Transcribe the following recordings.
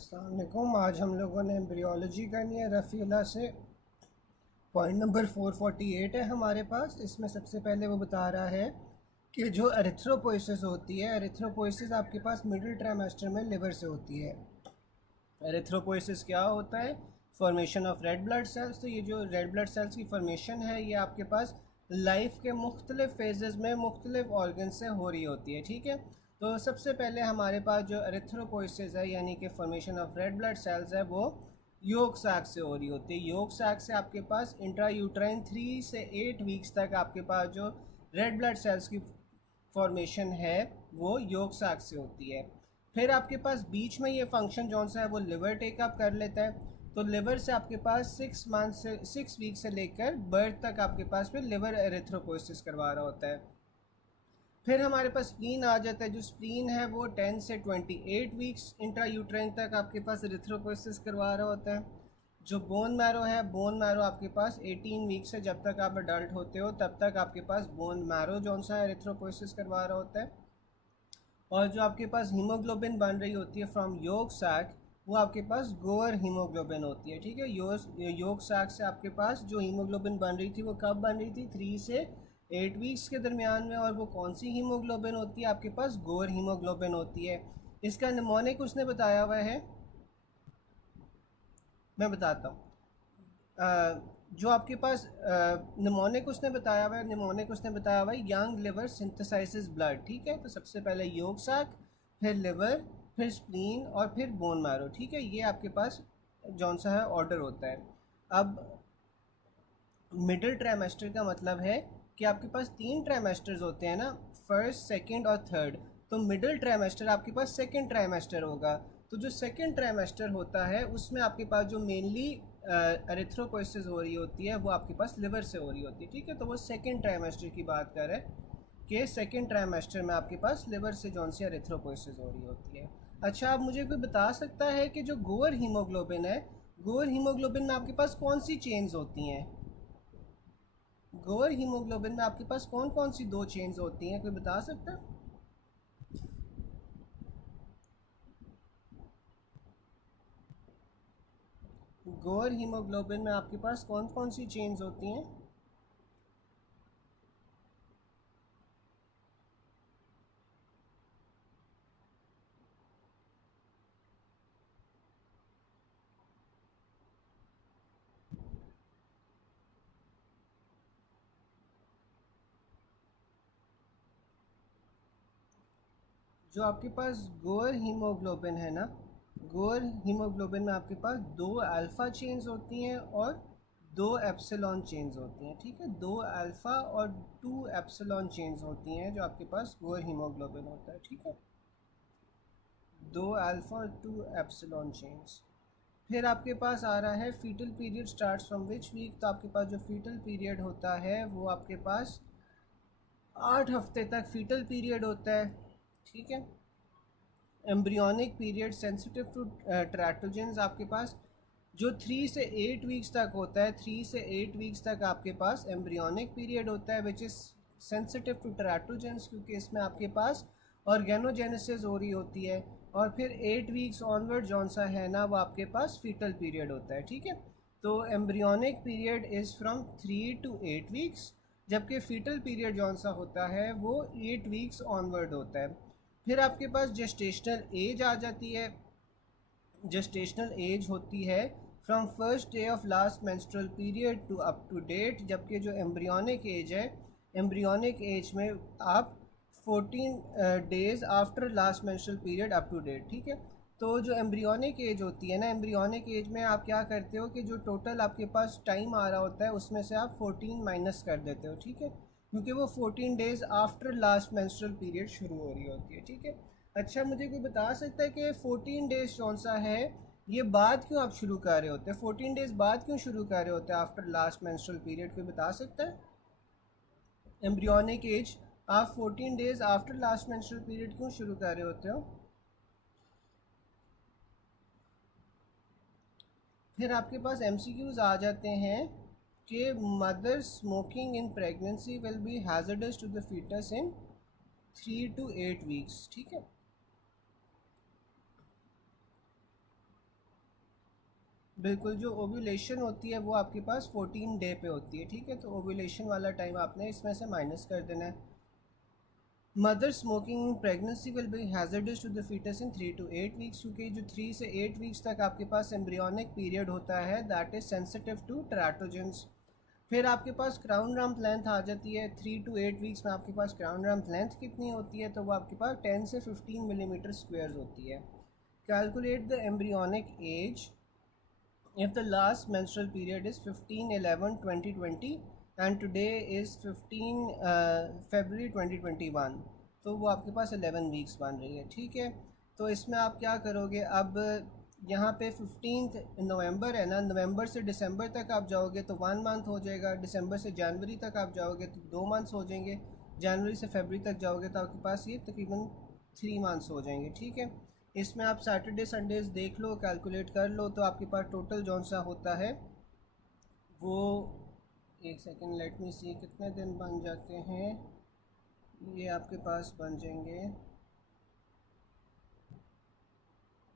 अस्सलाम वालेकुम। आज हम लोगों ने एम्ब्रियोलॉजी करनी है रफ़ीला से। पॉइंट नंबर 448 है हमारे पास। इसमें सबसे पहले वो बता रहा है कि जो एरिथ्रोपोइसिस होती है, एरिथ्रोपोइसिस आपके पास मिडिल ट्राइमेस्टर में लिवर से होती है। एरिथ्रोपोइसिस क्या होता है? Formation of red blood cells. तो ये जो रेड ब्लड सेल्स की फॉर्मेशन है ये आपके पास लाइफ के मुख्तलिफ फेजेस में मुख्तलिफ ऑर्गन से हो रही होती है। ठीक है, तो सबसे पहले हमारे पास जो एरिथ्रोपोइसिस है यानी कि formation of red blood cells है वो योग साक से हो रही होती है। योग साक से आपके पास इंट्रा यूट्राइन 3 से 8 वीक्स तक आपके पास जो रेड ब्लड सेल्स की फॉर्मेशन है वो योग साक से होती है। फिर आपके पास बीच में ये फंक्शन जौन सा है वो लिवर टेकअप कर लेता है। तो लिवर से आपके पास 6 वीक से लेकर बर्थ तक आपके पास फिर लिवर एरिथ्रोपोइसिस करवा रहा होता है। फिर हमारे पास स्प्लीन आ जाता है। जो स्प्लीन है वो 10 से 28 वीक्स इंट्रा यूट्राइन तक आपके पास एरिथ्रोपोइसिस करवा रहा होता है। जो बोन मैरो है, बोन मैरो आपके पास 18 वीक से जब तक आप अडल्ट होते हो तब तक आपके पास बोन मैरो जौन सा है एरिथ्रोपोइसिस करवा रहा होता है। और जो आपके पास हीमोग्लोबिन बन रही होती है फ्रॉम योग सैक वो आपके पास गोअर हीमोग्लोबिन होती है। ठीक है, योग सैक से आपके पास जो हीमोग्लोबिन बन रही थी वो कब बन रही थी? 3 से 8 वीक्स के दरमियान में। और वो कौन सी हीमोग्लोबिन होती है? आपके पास गोअर हीमोग्लोबिन होती है। इसका निमोनिक उसने बताया हुआ है, मैं बताता हूँ। जो आपके पास निमोनिक उसने बताया हुआ है, निमोनिक उसने बताया हुआ है यंग लिवर सिंथेसाइजेस ब्लड। ठीक है, तो सबसे पहले योग साक, फिर लिवर, फिर स्प्लीन और फिर बोन मैरो। ठीक है, ये आपके पास जौन सा है ऑर्डर होता है। अब मिडिल ट्राइमेस्टर का मतलब है कि आपके पास 3 ट्राइमेस्टर्स होते हैं ना, फर्स्ट, सेकंड और थर्ड। तो मिडिल ट्राइमेस्टर आपके पास सेकंड ट्राइमेस्टर होगा। तो जो सेकंड ट्राइमेस्टर होता है उसमें आपके पास जो मेनली एरिथ्रोपोइसिस हो रही होती है वो आपके पास लिवर से हो रही होती है। ठीक है, तो वो सेकंड ट्राइमेस्टर की बात कर रहे हैं कि सेकंड ट्राइमेस्टर में आपके पास लिवर से जौन सी एरिथ्रोपोइसिस हो रही होती है। अच्छा, आप मुझे कोई बता सकता है कि जो गोअर हीमोग्लोबिन है, गोअर हीमोग्लोबिन में आपके पास कौन सी चेन्स होती हैं? गोअर हीमोग्लोबिन में आपके पास कौन कौन सी 2 चेन्स होती हैं, कोई बता सकता है? गोअर हीमोग्लोबिन में आपके पास कौन कौन सी चेन्स होती हैं? जो आपके पास गोअर हीमोग्लोबिन है ना, गोअर हीमोग्लोबिन में आपके पास 2 अल्फ़ा चेन्स होती हैं और 2 एप्सिलॉन चेन्स होती हैं। ठीक है, 2 अल्फ़ा और 2 एप्सिलॉन चेन्स होती हैं जो आपके पास गोअर हीमोग्लोबिन होता है। ठीक है, 2 अल्फ़ा और 2 एप्सिलॉन चेन्स। फिर आपके पास आ रहा है foetal period starts from which week. तो आपके पास जो फीटल पीरियड होता है वो आपके पास 8 हफ्ते तक फीटल पीरियड होता है। ठीक है, एम्ब्रियोनिक पीरियड सेंसिटिव टू ट्रैटोजेंस आपके पास जो 3 से 8 वीक्स तक होता है, 3 से 8 वीक्स तक आपके पास एम्ब्रियोनिक पीरियड होता है विच इज़ सेंसिटिव टू ट्रैटोजेंस, क्योंकि इसमें आपके पास ऑर्गेनोजेनेसिस हो रही होती है। और फिर 8 वीक्स ऑनवर्ड जौन सा है ना वो आपके पास फीटल पीरियड होता है। ठीक है, तो embryonic period is from 3 to 8 weeks, जबकि फीटल पीरियड जौन सा होता है वो 8 वीक्स ऑनवर्ड होता है। फिर आपके पास जेस्टेशनल एज आ जाती है। जेस्टेशनल एज होती है from first day of last menstrual period to up to date, जबकि जो एम्ब्रियोनिक एज है, एम्ब्रियोनिक एज में आप 14 days after last menstrual period up to date. ठीक है, तो जो एम्ब्रियोनिक एज होती है ना, एम्ब्रियोनिक एज में आप क्या करते हो कि जो टोटल आपके पास टाइम आ रहा होता है उसमें से आप 14 माइनस कर देते हो। ठीक है, क्योंकि वो 14 days after last menstrual period शुरू हो रही होती है। ठीक है, अच्छा, मुझे कोई बता सकता है कि 14 डेज कौन सा है ये बाद क्यों आप शुरू कर रहे होते हैं? 14 डेज बाद क्यों शुरू कर रहे होते हैं आफ्टर लास्ट मेंस्ट्रुअल पीरियड, कोई बता सकता है? एम्ब्रियोनिक एज आप 14 days after last menstrual period क्यों शुरू कर रहे होते हो? फिर आपके पास एमसीक्यूज आ जाते हैं कि mother smoking in pregnancy will be hazardous to the foetus in 3 to 8 weeks. ठीक है, बिल्कुल, जो ओव्यूलेशन होती है वो आपके पास 14 डे पे होती है, ठीक है। तो ओव्यूलेशन वाला टाइम आपने इसमें से माइनस कर देना है। Mother smoking in pregnancy will be hazardous to the foetus in 3 to 8 weeks, क्योंकि जो 3 से 8 वीक्स तक आपके पास एम्ब्रियोनिक पीरियड होता है दैट इज़ सेंसिटिव टू टेराटोजेंस। फिर आपके पास क्राउन रम्प लेंथ आ जाती है। 3 to 8 वीक्स में आपके पास क्राउन रम्प लेंथ कितनी होती है, तो वो आपके पास 10 से 15 मिलीमीटर स्क्वेयर होती है। Calculate the embryonic age if the last menstrual period is 15/11/2020 and today is 15 February 2021, तो वो आपके पास 11 वीक्स बन रही है, ठीक है। तो इसमें आप क्या करोगे, अब यहाँ पे 15 नवंबर है ना, नवंबर से दिसंबर तक आप जाओगे तो 1 मंथ हो जाएगा, दिसंबर से जनवरी तक आप जाओगे तो 2 मंथ्स हो जाएंगे, जनवरी से फरवरी तक जाओगे तो आपके पास ये तकरीबन 3 मंथ्स हो जाएंगे, ठीक है। इसमें आप सैटरडे संडेज देख लो, कैलकुलेट कर लो, तो आपके पास टोटल जौन सा होता है वो, एक सेकेंड लेट मी सी कितने दिन बन जाते हैं। ये आपके पास बन जाएंगे,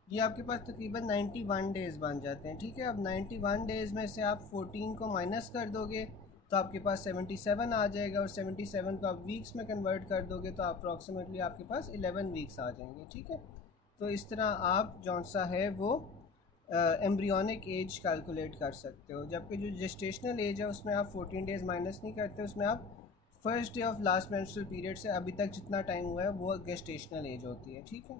ये आपके पास तकरीबन 91 डेज़ बन जाते हैं, ठीक है। अब 91 डेज़ में से आप 14 को माइनस कर दोगे तो आपके पास 77 आ जाएगा, और 77 को आप वीक्स में कन्वर्ट कर दोगे तो अप्रॉक्सीमेटली आपके पास 11 वीक्स आ जाएंगे, ठीक है। तो इस तरह आप जौन सा है वो एम्ब्रियोनिक एज कैलकुलेट कर सकते हो। जबकि जो जेस्टेशनल एज है उसमें आप 14 डेज़ माइनस नहीं करते, उसमें आप first day of last menstrual period से अभी तक जितना टाइम हुआ है वो गेस्टेशनल एज होती है, ठीक है।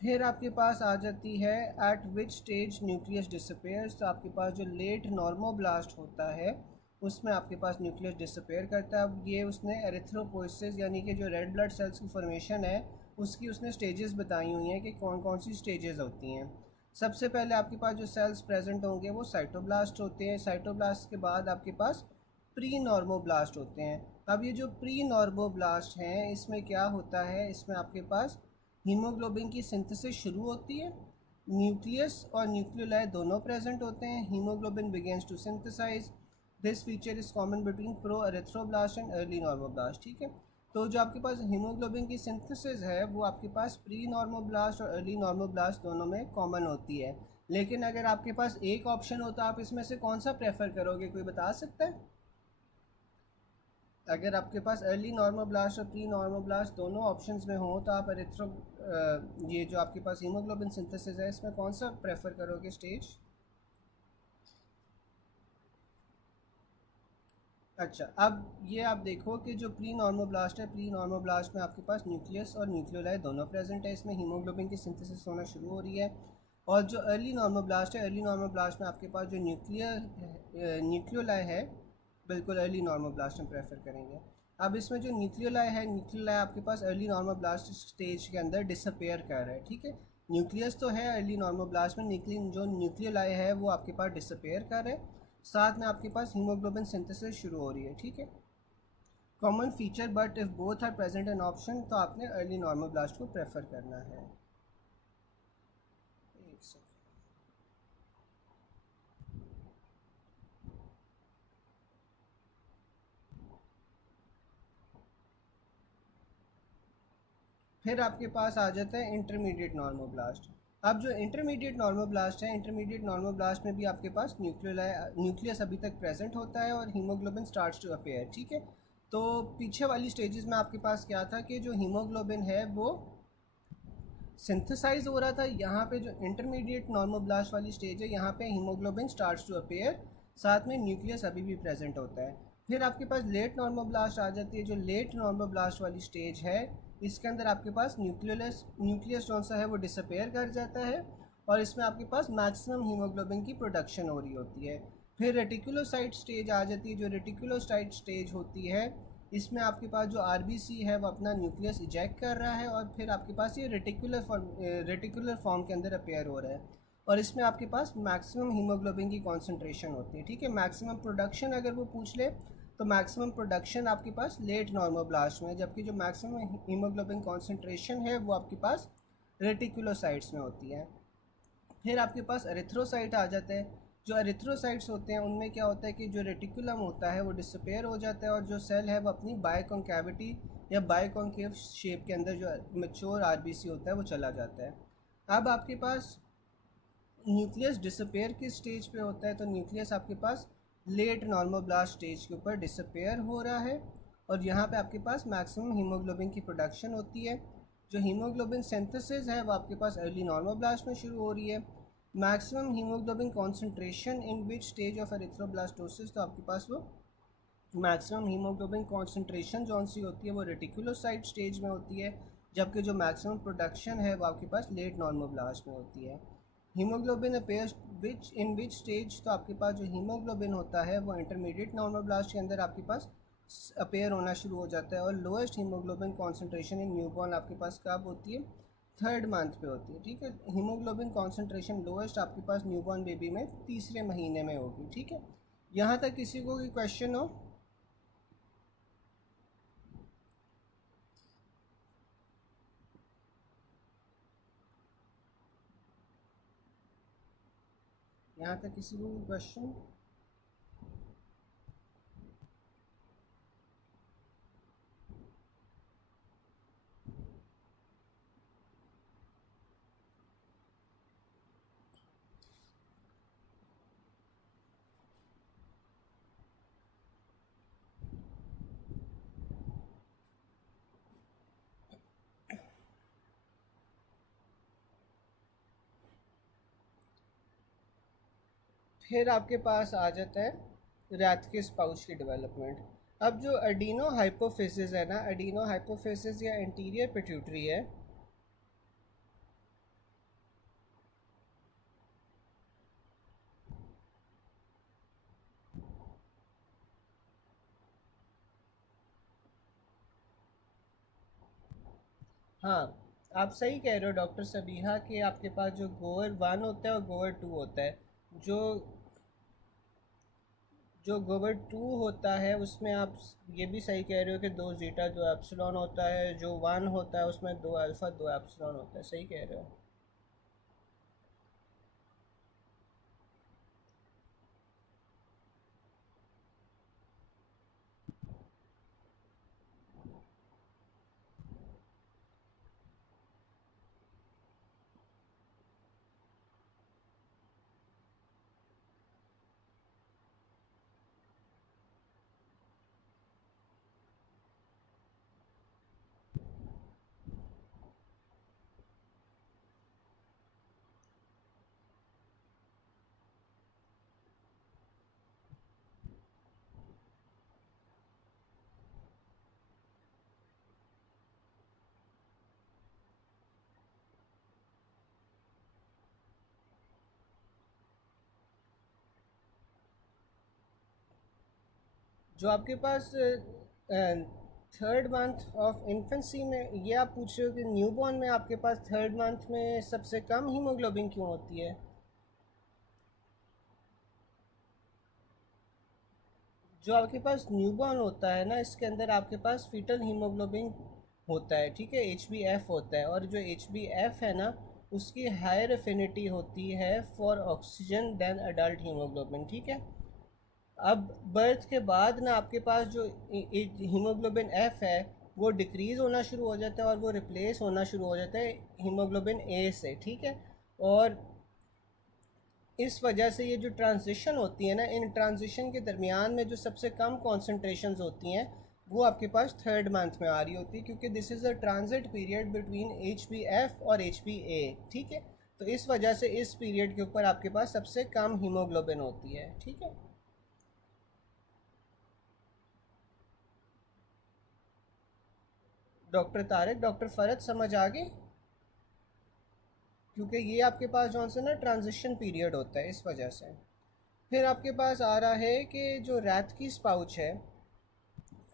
फिर आपके पास आ जाती है eight which stage nucleus disappears. तो आपके पास जो लेट नॉर्मोब्लास्ट होता है उसमें आपके पास न्यूक्लियस डिसअपेयर करता है। अब ये उसने एरिथ्रोपोइसिस यानी कि जो रेड ब्लड सेल्स की फॉर्मेशन है उसकी उसने स्टेजेस बताई हुई हैं कि कौन कौन सी स्टेजेस होती हैं। सबसे पहले आपके पास जो सेल्स प्रेजेंट होंगे वो साइटोब्लास्ट होते हैं। साइटोब्लास्ट के बाद आपके पास प्री नॉर्मोब्लास्ट होते हैं। अब ये जो प्री नॉर्मोब्लास्ट हैं इसमें क्या होता है, इसमें आपके पास हीमोग्लोबिन की सिंथेसिस शुरू होती है, न्यूक्लियस और न्यूक्लियोलाई दोनों प्रेजेंट होते हैं। Haemoglobin begins to synthesise, this feature is common between pro erythroblast and early normoblast, ठीक है। तो जो आपके पास हीमोग्लोबिन की सिंथेसिस है वो आपके पास प्री नॉर्मोब्लास्ट और अर्ली नॉर्मोब्लास्ट दोनों में कॉमन होती है। लेकिन अगर आपके पास एक ऑप्शन हो तो आप इसमें से कौन सा प्रेफर करोगे, कोई बता सकता है? अगर आपके पास अर्ली नॉर्मोब्लास्ट और प्री नॉर्मोब्लास्ट दोनों ऑप्शंस में हो तो आप ये जो आपके पास हीमोग्लोबिन सिंथेसिस है इसमें कौन सा प्रेफर करोगे स्टेज? अच्छा, अब ये आप देखो कि जो प्री नॉर्मोब्लास्ट है, प्री नॉर्मोब्लास्ट में आपके पास न्यूक्लियस और न्यूक्लियोलाई दोनों प्रेजेंट है, इसमें हीमोग्लोबिन की सिंथेसिस होना शुरू हो रही है। और जो अर्ली नॉर्मोब्लास्ट है, अर्ली नॉर्मोब्लास्ट में आपके पास जो न्यूक्लियोलाई है, बिल्कुल अर्ली नॉर्मोब्लास्ट हम प्रेफर करेंगे। अब इसमें जो न्यूक्लियोलाई है, न्यूक्लियोलाई आपके पास अर्ली नॉर्मोब्लास्ट स्टेज के अंदर डिसअपेयर कर रहा है, ठीक है। न्यूक्लियस तो है अर्ली नॉर्मोब्लास्ट में, लेकिन जो न्यूक्लियोलाई है वो आपके पास डिसअपेयर कर रहा है, साथ में आपके पास हीमोग्लोबिन सिंथेसिस शुरू हो रही है, ठीक है। Common feature, but if both are present in option तो आपने अर्ली नॉर्मोब्लास्ट को प्रेफर करना है। एक सेकंड, फिर आपके पास आ जाता है इंटरमीडिएट नॉर्मोब्लास्ट। अब जो इंटरमीडिएट नॉर्मोब्लास्ट है, इंटरमीडिएट नॉर्मोब्लास्ट में भी आपके पास न्यूक्लियस अभी तक प्रेजेंट होता है और हीमोग्लोबिन स्टार्ट्स टू अपीयर, ठीक है। तो पीछे वाली स्टेजेस में आपके पास क्या था कि जो हीमोग्लोबिन है वो सिंथेसाइज हो रहा था। यहाँ पे जो इंटरमीडिएट नॉर्मोब्लास्ट वाली स्टेज है यहाँ पे हीमोग्लोबिन स्टार्ट्स टू अपीयर, साथ में न्यूक्लियस अभी भी प्रेजेंट होता है। फिर आपके पास लेट नॉर्मोब्लास्ट आ जाती है। जो लेट नॉर्मोब्लास्ट वाली स्टेज है इसके अंदर आपके पास न्यूक्लियस जौन सा है वो डिसअपेयर कर जाता है और इसमें आपके पास मैक्सिमम हीमोग्लोबिन की प्रोडक्शन हो रही होती है। फिर रेटिकुलोसाइट स्टेज आ जाती है। जो रेटिकुलोसाइट स्टेज होती है इसमें आपके पास जो आरबीसी है वो अपना न्यूक्लियस इजेक्ट कर रहा है और फिर आपके पास ये रेटिकुलर फॉर्म के अंदर अपेयर हो रहा है और इसमें आपके पास मैक्सिमम हीमोग्लोबिन की कॉन्सेंट्रेशन होती है, ठीक है। मैक्सिमम प्रोडक्शन अगर वो पूछ ले तो मैक्सिमम प्रोडक्शन आपके पास लेट नॉर्मोब्लास्ट में, जबकि जो मैक्सिमम हीमोग्लोबिन कॉन्सेंट्रेशन है वो आपके पास रेटिकुलोसाइट्स में होती है। फिर आपके पास एरिथ्रोसाइट आ जाते हैं। जो एरिथ्रोसाइट्स होते हैं उनमें क्या होता है कि जो रेटिकुलम होता है वो डिसअपेयर हो जाता है और जो सेल है वो अपनी बायकॉन्केविटी या बायकॉन्केव शेप के अंदर जो मैच्योर आरबीसी होता है वो चला जाता है। अब आपके पास न्यूक्लियस डिसअपेयर किस स्टेज पे होता है, तो न्यूक्लियस आपके पास लेट नॉर्मोब्लास्ट स्टेज के ऊपर डिसअपेयर हो रहा है, और यहाँ पे आपके पास मैक्सिमम हीमोग्लोबिन की प्रोडक्शन होती है। जो हीमोग्लोबिन सिंथेसिस है वो आपके पास अर्ली नॉर्मोब्लास्ट में शुरू हो रही है। Maximum haemoglobin concentration in which stage of erythroblastosis, तो आपके पास वो मैक्सिमम हीमोग्लोबिन कॉन्सेंट्रेशन जौन सी होती है वो रेटिकुलोसाइट स्टेज में होती है, जबकि जो मैक्सिमम प्रोडक्शन है वो आपके पास लेट नॉर्मोब्लास्ट में होती है। Haemoglobin appears which in which stage, तो आपके पास जो हीमोग्लोबिन होता है वो इंटरमीडिएट नॉर्मोब्लास्ट के अंदर आपके पास अपेयर होना शुरू हो जाता है, और lowest haemoglobin concentration in newborn आपके पास कब होती है, थर्ड मंथ पे होती है। ठीक है, हीमोग्लोबिन कॉन्सेंट्रेशन लोएस्ट आपके पास न्यूबॉर्न बेबी में तीसरे महीने में होगी। ठीक है, यहाँ तक किसी को कोई क्वेश्चन हो? यहाँ तक किसी को कोई क्वेश्चन? फिर आपके पास आ जाता है रैथकिस पाउच की डेवलपमेंट। अब जो एडिनो हाइपोफिसिस है ना, एडिनो हाइपोफिसिस या एंटीरियर पिट्यूटरी है, हाँ आप सही कह रहे हो डॉक्टर सबीहा कि आपके पास जो गोवर वन होता है और गोवर टू होता है। जो जो गोवर टू होता है उसमें आप ये भी सही कह रहे हो कि दो जीटा दो एप्सिलॉन होता है, जो वन होता है उसमें दो अल्फ़ा दो एप्सिलॉन होता है, सही कह रहे हो। जो आपके पास थर्ड मंथ ऑफ इन्फेंसी में, ये आप पूछ रहे हो कि न्यूबॉर्न में आपके पास थर्ड मंथ में सबसे कम हीमोग्लोबिन क्यों होती है? जो आपके पास न्यूबॉर्न होता है ना, इसके अंदर आपके पास फीटल हीमोग्लोबिन होता है, ठीक है, एच बी एफ होता है, और जो एच बी एफ है ना उसकी हायर एफिनिटी होती है for oxygen than adult haemoglobin. ठीक है, अब बर्थ के बाद ना आपके पास जो हीमोग्लोबिन एफ है वो डिक्रीज़ होना शुरू हो जाता है और वो रिप्लेस होना शुरू हो जाता है हीमोग्लोबिन ए से। ठीक है, और इस वजह से ये जो ट्रांजिशन होती है ना, इन ट्रांजिशन के दरमियान में जो सबसे कम कॉन्सेंट्रेशंस होती हैं वो आपके पास थर्ड मंथ में आ रही होती है, क्योंकि this is a transit period between H B F और एच बी ए। ठीक है, तो इस वजह से इस पीरियड के ऊपर आपके पास सबसे कम हीमोग्लोबिन होती है। ठीक है, डॉक्टर तारिक, डॉक्टर फ़रद समझ आ गई? क्योंकि ये आपके पास जो से ना ट्रांजिशन पीरियड होता है, इस वजह से। फिर आपके पास आ रहा है कि जो रैथ की स्पाउच है,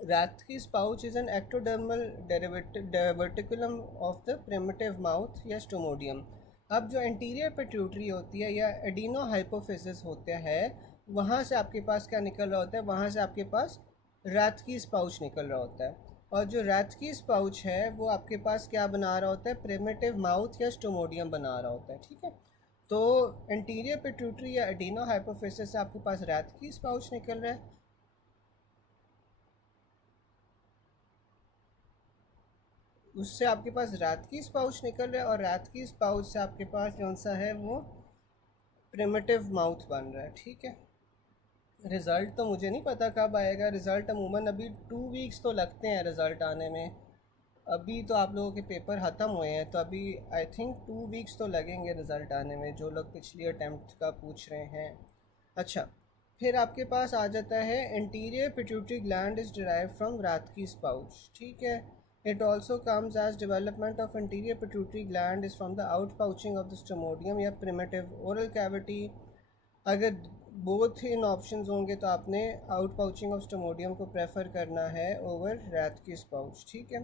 Rathke's pouch is an ectodermal diverticulum of the primitive mouth या स्टोमोडियम। अब जो एंटीरियर पिट्यूटरी होती है या एडिनो हाइपोफिसिस होता है, वहाँ से आपके पास क्या निकल रहा होता है, वहाँ से आपके पास Rathke's pouch निकल रहा होता है, और जो Rathke's pouch है वो आपके पास क्या बना रहा होता है, प्रिमिटिव माउथ या स्टोमोडियम बना रहा होता है। ठीक है, तो एंटीरियर पिट्यूटरी या एडिनो हाइपोफिसिस से आपके पास Rathke's pouch निकल रहा है, उससे आपके पास रात की स्पाउच निकल रहा है, और रात की स्पाउच से आपके पास कौन सा है वो प्रिमिटिव माउथ बन रहा है, ठीक है। रिज़ल्ट तो मुझे नहीं पता कब आएगा, रिज़ल्ट अमूमन अभी 2 वीक्स तो लगते हैं रिज़ल्ट आने में। अभी तो आप लोगों के पेपर ख़त्म हुए हैं, तो अभी आई थिंक 2 वीक्स तो लगेंगे रिज़ल्ट आने में, जो लोग पिछली अटैम्प्ट का पूछ रहे हैं। अच्छा, फिर आपके पास आ जाता है anterior pituitary gland is derive from Rathke's pouch, ठीक है। It also comes as development of anterior pituitary gland is from the out pouching of the stomodeum या प्रिमिटिव ओरल कैविटी। अगर बोथ इन ऑप्शंस होंगे तो आपने आउट पाउचिंग ऑफ स्टोमोडियम को prefer करना है ओवर रातकीस पाउच, ठीक है।